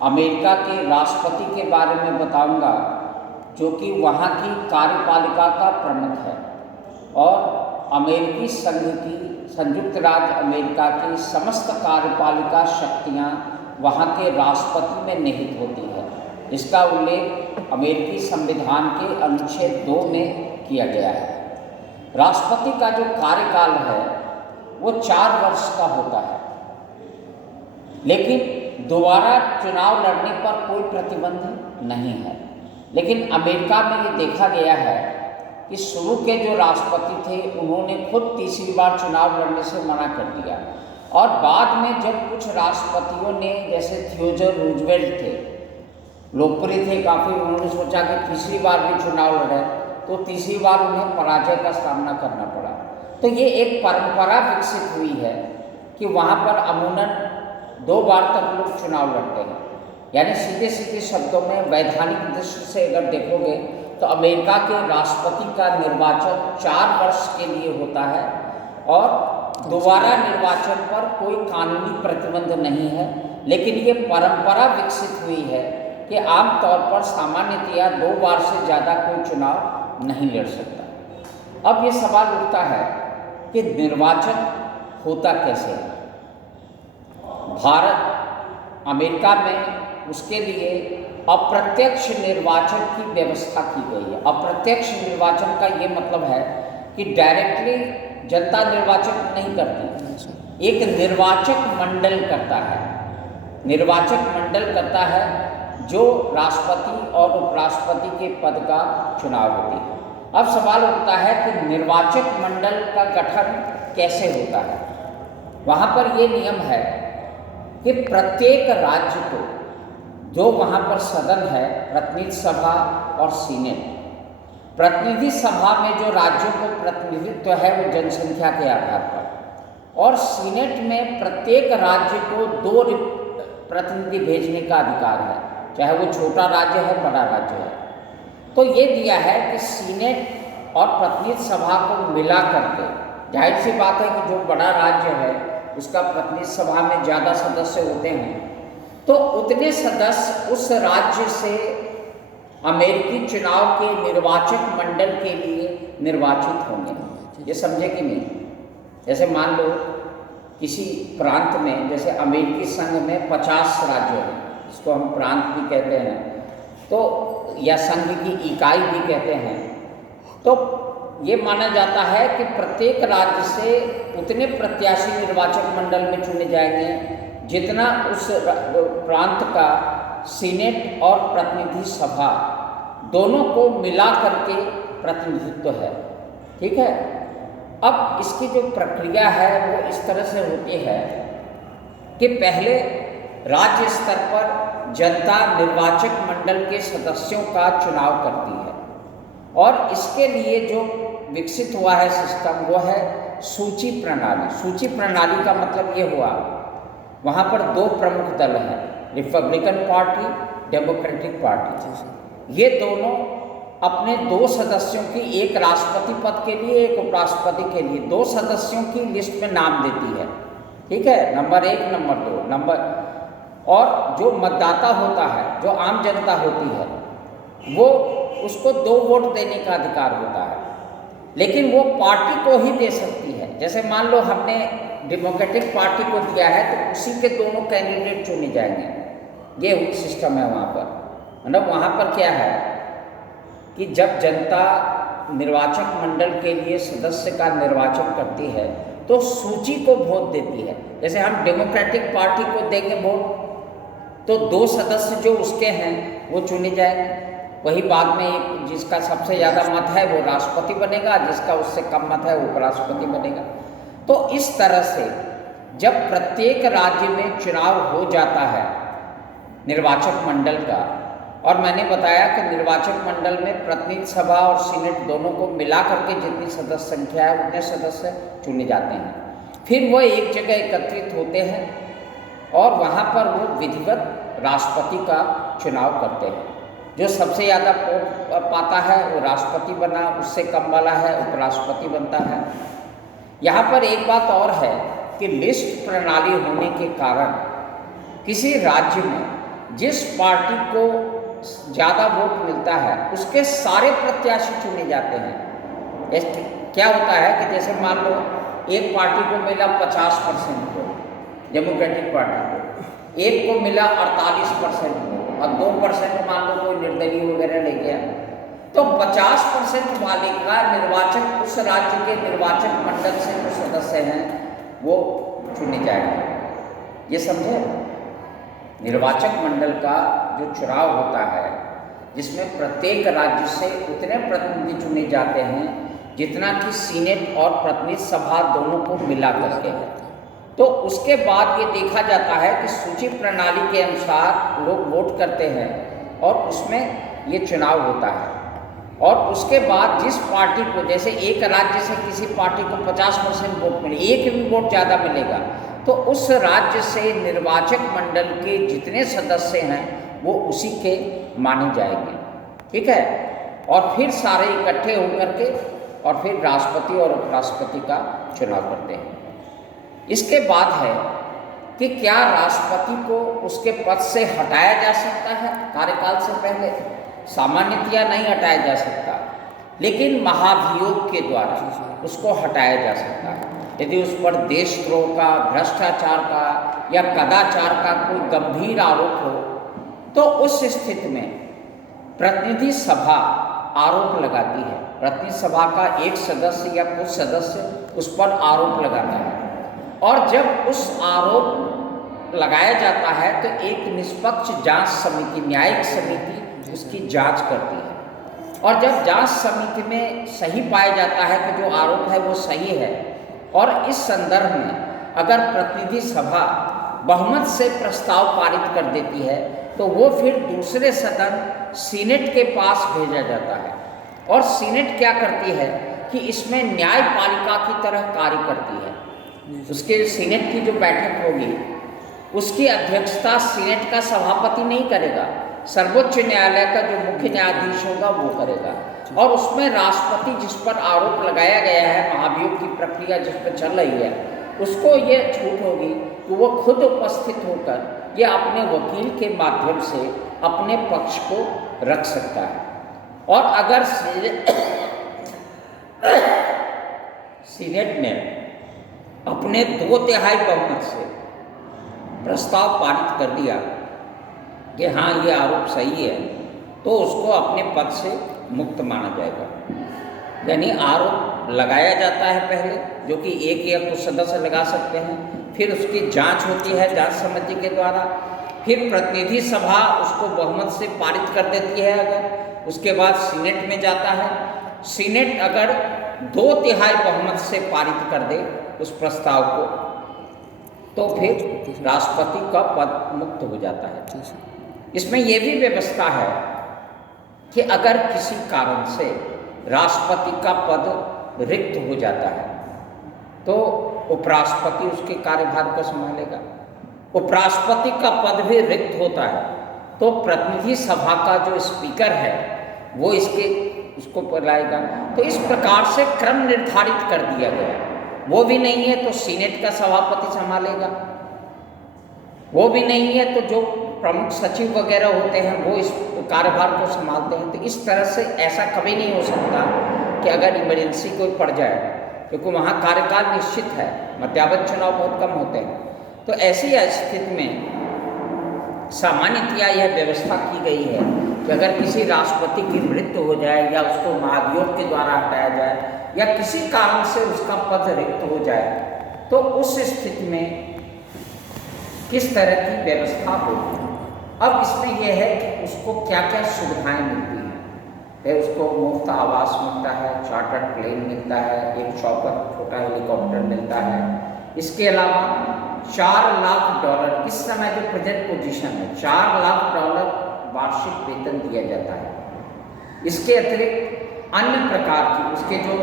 America के राष्ट्रपति के बारे में बताऊंगा, जो कि वहाँ की कार्यपालिका का प्रमुख है और अमेरिकी संघ की संयुक्त राज्य अमेरिका की समस्त कार्यपालिका शक्तियाँ वहाँ के राष्ट्रपति में निहित होती है। इसका उल्लेख अमेरिकी संविधान के अनुच्छेद 2 में किया गया है। राष्ट्रपति का जो कार्यकाल है वो 4 वर्ष का होता है, लेकिन दोबारा चुनाव लड़ने पर कोई प्रतिबंध नहीं है। लेकिन अमेरिका में ये देखा गया है कि शुरू के जो राष्ट्रपति थे उन्होंने खुद तीसरी बार चुनाव लड़ने से मना कर दिया, और बाद में जब कुछ राष्ट्रपतियों ने, जैसे थियोडोर रूजवेल्ट थे, लोकप्रिय थे काफ़ी, उन्होंने सोचा कि तीसरी बार भी चुनाव लड़े, तो तीसरी बार उन्हें पराजय का सामना करना पड़ा। तो ये एक परंपरा विकसित हुई है कि वहाँ पर अमूमन 2 बार तक लोग चुनाव लड़ते हैं। यानी सीधे सीधे शब्दों में वैधानिक दृष्टि से अगर देखोगे तो अमेरिका के राष्ट्रपति का निर्वाचन 4 वर्ष के लिए होता है और दोबारा निर्वाचन पर कोई कानूनी प्रतिबंध नहीं है। लेकिन ये परंपरा विकसित हुई है कि आमतौर पर सामान्यतया 2 बार से ज़्यादा कोई चुनाव नहीं लड़ सकता। अब ये सवाल उठता है कि निर्वाचन होता कैसे है। भारत, अमेरिका में उसके लिए अप्रत्यक्ष निर्वाचन की व्यवस्था की गई है। अप्रत्यक्ष निर्वाचन का ये मतलब है कि डायरेक्टली जनता निर्वाचन नहीं करती, एक निर्वाचक मंडल करता है। निर्वाचक मंडल करता है जो राष्ट्रपति और उपराष्ट्रपति के पद का चुनाव होती है। अब सवाल उठता है कि निर्वाचक मंडल का गठन कैसे होता है। वहाँ पर ये नियम है कि प्रत्येक राज्य को, जो वहाँ पर सदन है, प्रतिनिधि सभा और सीनेट, प्रतिनिधि सभा में जो राज्यों को प्रतिनिधित्व है वो जनसंख्या के आधार पर, और सीनेट में प्रत्येक राज्य को 2 प्रतिनिधि भेजने का अधिकार है, चाहे वो छोटा राज्य है बड़ा राज्य है। तो ये दिया है कि सीनेट और प्रतिनिधि सभा को मिला करके, जाहिर सी बात है कि जो बड़ा राज्य है उसका प्रतिनिधि सभा में ज़्यादा सदस्य होते हैं, तो उतने सदस्य उस राज्य से अमेरिकी चुनाव के निर्वाचक मंडल के लिए निर्वाचित होंगे। ये समझे कि नहीं? जैसे मान लो किसी प्रांत में, जैसे अमेरिकी संघ में 50 राज्य हैं, जिसको हम प्रांत भी कहते हैं, तो या संघ की इकाई भी कहते हैं, तो ये माना जाता है कि प्रत्येक राज्य से उतने प्रत्याशी निर्वाचक मंडल में चुने जाएंगे जितना उस प्रांत का सीनेट और प्रतिनिधि सभा दोनों को मिला करके प्रतिनिधित्व है। ठीक है। अब इसकी जो प्रक्रिया है वो इस तरह से होती है कि पहले राज्य स्तर पर जनता निर्वाचक मंडल के सदस्यों का चुनाव करती है, और इसके लिए जो विकसित हुआ है सिस्टम वो है सूची प्रणाली। सूची प्रणाली का मतलब ये हुआ, वहाँ पर 2 प्रमुख दल हैं, रिपब्लिकन पार्टी, डेमोक्रेटिक पार्टी। ये दोनों अपने 2 सदस्यों की, एक राष्ट्रपति पद के लिए एक उपराष्ट्रपति के लिए 2 सदस्यों की लिस्ट में नाम देती है। ठीक है, नंबर 1, नंबर 2, और जो मतदाता होता है, जो आम जनता होती है, वो उसको 2 वोट देने का अधिकार होता है, लेकिन वो पार्टी को ही दे सकती है। जैसे मान लो हमने डेमोक्रेटिक पार्टी को दिया है तो उसी के दोनों कैंडिडेट चुने जाएंगे। ये सिस्टम है वहाँ पर। मतलब वहाँ पर क्या है कि जब जनता निर्वाचक मंडल के लिए सदस्य का निर्वाचन करती है तो सूची को वोट देती है। जैसे हम डेमोक्रेटिक पार्टी को देंगे वोट, तो 2 सदस्य जो उसके हैं वो चुने जाएंगे। वही बाद में जिसका सबसे ज़्यादा मत है वो राष्ट्रपति बनेगा, जिसका उससे कम मत है वो उपराष्ट्रपति बनेगा। तो इस तरह से जब प्रत्येक राज्य में चुनाव हो जाता है निर्वाचक मंडल का, और मैंने बताया कि निर्वाचक मंडल में प्रतिनिधि सभा और सीनेट दोनों को मिला करके जितनी सदस्य संख्या है उतने सदस्य चुने जाते हैं। फिर वो एक जगह एकत्रित होते हैं और वहाँ पर वो विधिवत राष्ट्रपति का चुनाव करते हैं। जो सबसे ज़्यादा वोट पाता है वो राष्ट्रपति बना, उससे कम वाला है उपराष्ट्रपति बनता है। यहाँ पर एक बात और है कि लिस्ट प्रणाली होने के कारण किसी राज्य में जिस पार्टी को ज़्यादा वोट मिलता है उसके सारे प्रत्याशी चुने जाते हैं। क्या होता है कि जैसे मान लो एक पार्टी को मिला 50% वोट, डेमोक्रेटिक पार्टी को, एक को मिला 48% वोट और 2% मान लो कोई निर्दलीय वगैरह ले गया, तो 50% वाले का निर्वाचक उस राज्य के निर्वाचक मंडल से जो सदस्य हैं वो चुने जाएंगे। ये समझे? निर्वाचक मंडल का जो चुनाव होता है जिसमें प्रत्येक राज्य से उतने प्रतिनिधि चुने जाते हैं जितना कि सीनेट और प्रतिनिधि सभा दोनों को मिला करके है। तो उसके बाद ये देखा जाता है कि सूची प्रणाली के अनुसार लोग वोट करते हैं और उसमें ये चुनाव होता है। और उसके बाद जिस पार्टी को, जैसे एक राज्य से किसी पार्टी को 50% वोट मिले, एक भी वोट ज़्यादा मिलेगा, तो उस राज्य से निर्वाचक मंडल के जितने सदस्य हैं वो उसी के माने जाएंगे। ठीक है? और फिर सारे इकट्ठे होकर के और फिर राष्ट्रपति और उपराष्ट्रपति का चुनाव करते हैं। इसके बाद है कि क्या राष्ट्रपति को उसके पद से हटाया जा सकता है कार्यकाल से पहले? सामान्यतया नहीं हटाया जा सकता, लेकिन महाभियोग के द्वारा उसको हटाया जा सकता है। यदि उस पर देशद्रोह का, भ्रष्टाचार का या कदाचार का कोई गंभीर आरोप हो तो उस स्थिति में प्रतिनिधि सभा आरोप लगाती है। प्रतिनिधि सभा का एक सदस्य या कुछ सदस्य उस पर आरोप लगाता है और जब उस आरोप लगाया जाता है तो एक निष्पक्ष जांच समिति, न्यायिक समिति उसकी जांच करती है। और जब जांच समिति में सही पाया जाता है कि जो आरोप है वो सही है और इस संदर्भ में अगर प्रतिनिधि सभा बहुमत से प्रस्ताव पारित कर देती है तो वो फिर दूसरे सदन सीनेट के पास भेजा जाता है। और सीनेट क्या करती है कि इसमें न्यायपालिका की तरह कार्य करती है। उसके सीनेट की जो बैठक होगी उसकी अध्यक्षता सीनेट का सभापति नहीं करेगा, सर्वोच्च न्यायालय का जो मुख्य न्यायाधीश होगा वो करेगा। और उसमें राष्ट्रपति जिस पर आरोप लगाया गया है, महाभियोग की प्रक्रिया जिस पर चल रही है, उसको ये छूट होगी कि वो खुद उपस्थित होकर ये अपने वकील के माध्यम से अपने पक्ष को रख सकता है। और अगर सीनेट ने अपने 2/3 बहुमत से प्रस्ताव पारित कर दिया कि हाँ ये आरोप सही है, तो उसको अपने पद से मुक्त माना जाएगा। यानी आरोप लगाया जाता है पहले, जो कि एक या कुछ सदस्य लगा सकते हैं, फिर उसकी जांच होती है जांच समिति के द्वारा, फिर प्रतिनिधि सभा उसको बहुमत से पारित कर देती है अगर, उसके बाद सीनेट में जाता है। सीनेट अगर 2/3 बहुमत से पारित कर दे उस प्रस्ताव को तो फिर राष्ट्रपति का पद मुक्त हो जाता है। इसमें यह भी व्यवस्था है कि अगर किसी कारण से राष्ट्रपति का पद रिक्त हो जाता है तो उपराष्ट्रपति उसके कार्यभार को संभालेगा। उपराष्ट्रपति का पद भी रिक्त होता है तो प्रतिनिधि सभा का जो स्पीकर है वो उसको बुलाएगा। तो इस प्रकार से क्रम निर्धारित कर दिया गया। वो भी नहीं है तो सीनेट का सभापति संभालेगा, वो भी नहीं है तो जो प्रमुख सचिव वगैरह होते हैं वो इस कार्यभार को संभालते हैं। तो इस तरह से ऐसा कभी नहीं हो सकता कि अगर इमरजेंसी कोई पड़ जाए, क्योंकि वहाँ कार्यकाल निश्चित है, मध्यावधि चुनाव बहुत कम होते हैं। तो ऐसी स्थिति में सामान्यतया यह व्यवस्था की गई है कि अगर किसी राष्ट्रपति की मृत्यु हो जाए या उसको महाभियोग के द्वारा हटाया जाए या किसी कारण से उसका पद रिक्त हो जाए तो उस स्थिति में किस तरह की व्यवस्था होगी। अब इसमें यह है कि उसको क्या क्या सुविधाएं मिलती हैं। फिर उसको मुफ्त आवास मिलता है, चार्टर्ड प्लेन मिलता है, एक चॉपर छोटा हेलीकॉप्टर मिलता है। इसके अलावा $4 लाख, इस समय जो प्रेजेंट पोजीशन है, $4 लाख वार्षिक वेतन दिया जाता है। इसके अतिरिक्त अन्य प्रकार की उसके जो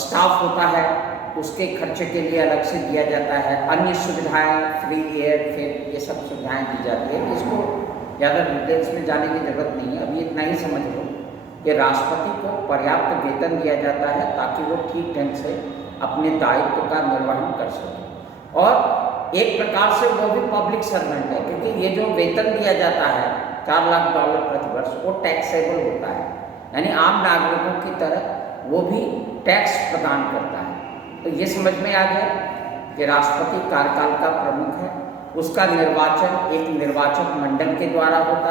स्टाफ होता है उसके खर्चे के लिए अलग से दिया जाता है। अन्य सुविधाएं, फ्री एयर फेयर, ये सब सुविधाएं दी जाती है। इसको ज़्यादा डिटेल्स में जाने की जरूरत नहीं है, अभी इतना ही समझ लो कि राष्ट्रपति को पर्याप्त वेतन दिया जाता है ताकि वो ठीक ढंग से अपने दायित्व का निर्वहन कर सके। और एक प्रकार से वो भी पब्लिक सर्वेंट है, क्योंकि ये जो वेतन दिया जाता है $4 लाख प्रति वर्ष, वो टैक्सेबल होता है, यानी आम नागरिकों की तरह वो भी टैक्स प्रदान करता है। तो ये समझ में आ गया कि राष्ट्रपति कार्यकाल का प्रमुख है, उसका निर्वाचन एक निर्वाचक मंडल के द्वारा होता है।